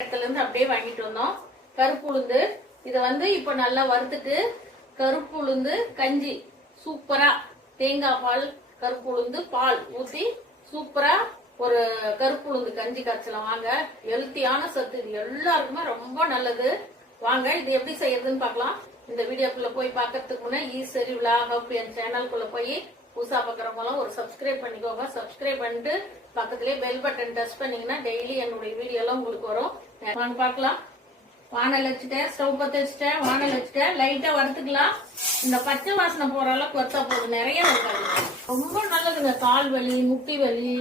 இடத்துல இருந்து அப்படியே வாங்கிட்டு வந்தோம். கருப்பு உளுந்து இதை இப்ப நல்லா வறுத்துட்டு கருப்பு உளுந்து கஞ்சி சூப்பரா தேங்காய் பால் கருப்பு உளுந்து பால் ஊத்தி சூப்பரா ஒரு கருப்பு உளுந்து கஞ்சி காய்ச்சலாம். வாங்க, ஹெல்த்தியான சத்து, இது எல்லாருக்குமே ரொம்ப நல்லது. வாங்க இது எப்படி செய்யறதுன்னு பார்க்கலாம். இந்த வீடியோக்குள்ள போய் பார்க்கறதுக்கு முன்னே ஈஸ்வரி விலாக் என் சேனலுக்குள்ள போய் புதுசா பாக்குறவங்களும் ஒரு சப்ஸ்கிரைப் பண்ணிக்கோங்க. சப்ஸ்கிரைப் பண்ணிட்டு பக்கத்துலயே பெல் பட்டன் டச் பண்ணீங்கன்னா டெய்லி என்னுடைய வீடியோ எல்லாம் உங்களுக்கு வரும். வாங்க பார்க்கலாம். வானல் வச்சுட்டேன், ஸ்டவ் பத்த வச்சுட்டேன், வானல் வச்சுட்டேன். லைட்டா வறுத்துக்கலாம். இந்த பச்சை வாசனை போற அளவுக்கு வறுத்தா போதும், நிறைய இருக்காது. ரொம்ப நல்லதுங்க. கால் வலி, முட்டி வலி,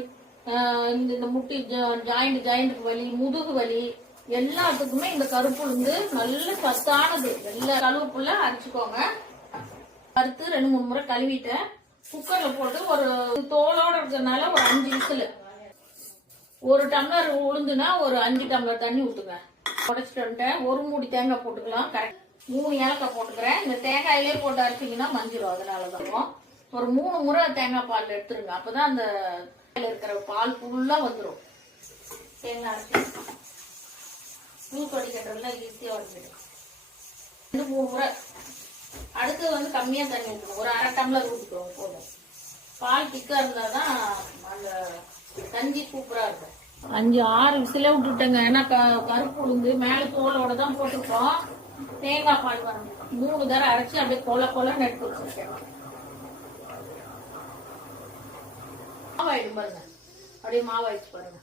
இந்த முட்டி ஜாயிண்ட் வலி, முதுகு வலி எல்லாத்துக்குமே இந்த கருப்பு உளுந்து நல்ல சத்தானது. எல்லா கழுவுக்குள்ள அரைச்சுக்கோங்க. வறுத்து 2-3 முறை கழுவிட்டேன். குக்கர்ல போட்டு ஒரு தோலோட இருக்கிறதுனால ஒரு 5 விசில். 1 டம்ளர் உளுந்துனா ஒரு 5 டம்ளர் தண்ணி ஊத்துங்க. உடைச்சிட்டு வந்துட்டேன். 1 மூடி தேங்காய் போட்டுக்கலாம். கரெக்ட் 3 ஏலக்காய் போட்டுக்கிறேன். இந்த தேங்காயிலே போட்டு அரைச்சிங்கன்னா மஞ்சிரும், அதனாலதான். ஒரு 3 முறை தேங்காய் பால் எடுத்துருங்க. அப்பதான் அந்த இருக்கிற பால் ஃபுல்லா வந்துடும். தேங்காய் அரைச்சி ஜூஸ் வடிகட்டுறதுலாம் ஈஸியா வடிக்கிடும். 3 முறை. அடுத்து கம்மியா தண்ணி ஊற்றணும். ஒரு 1/2 டம்ளர் ஊற்றிக்கோங்க போதும். பால் திக்கா இருந்தாதான் அந்த கஞ்சி சூப்பரா இருக்கும். 5-6 விசிலே விட்டுட்டேங்க. ஏன்னா கருப்பு உளுந்து மேல தோலோட தான் போட்டிருக்கோம். தேங்காய் பால் வரணும். 3 தடவை அரைச்சி அப்படியே கொல எடுத்து வச்சிருக்கேன். மாவாயிடும் பாருங்க, அப்படியே மாவாயிடுச்சு பாருங்க.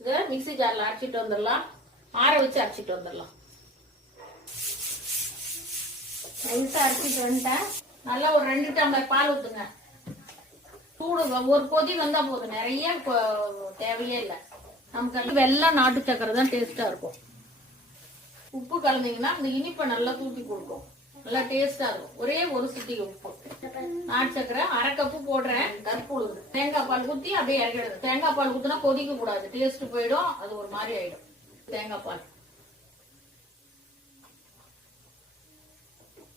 இதை மிக்சி ஜார்ல அரைச்சிட்டு வந்துடலாம். ஆற வச்சு அரைச்சிட்டு வந்துடலாம். நைஸா அரைச்சிட்டு வந்துட்டேன். நல்லா ஒரு 2 டம்ளர் பால் ஊத்துங்க. சூடு ஒரு கொதி வந்தா போதும், நிறைய தேவையே இல்லை. நமக்கு வெள்ளம் நாட்டு சக்கரை தான் டேஸ்டா இருக்கும். உப்பு கலந்தீங்கன்னா அந்த இனிப்பை நல்லா தூக்கி கொடுக்கும், நல்லா டேஸ்டா இருக்கும். ஒரே ஒரு சிட்டிகை உப்பு, நாட்டு சக்கரை 1/2 கப்பு போடுறேன். கருப்பு உளுந்து தேங்காய் பால் ஊத்தி அப்படியே இறக்கிடுது. தேங்காய் பால் ஊத்துனா கொதிக்க கூடாது, டேஸ்ட் போயிடும், அது ஒரு மாதிரி ஆயிடும். தேங்காய் பால்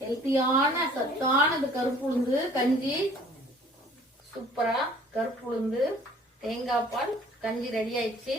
ஹெல்த்தியான சத்தானது கருப்பு உளுந்து கஞ்சி. சூப்பரா கருப்பு உளுந்து தேங்காய் பால் கஞ்சி ரெடி ஆயிடுச்சு.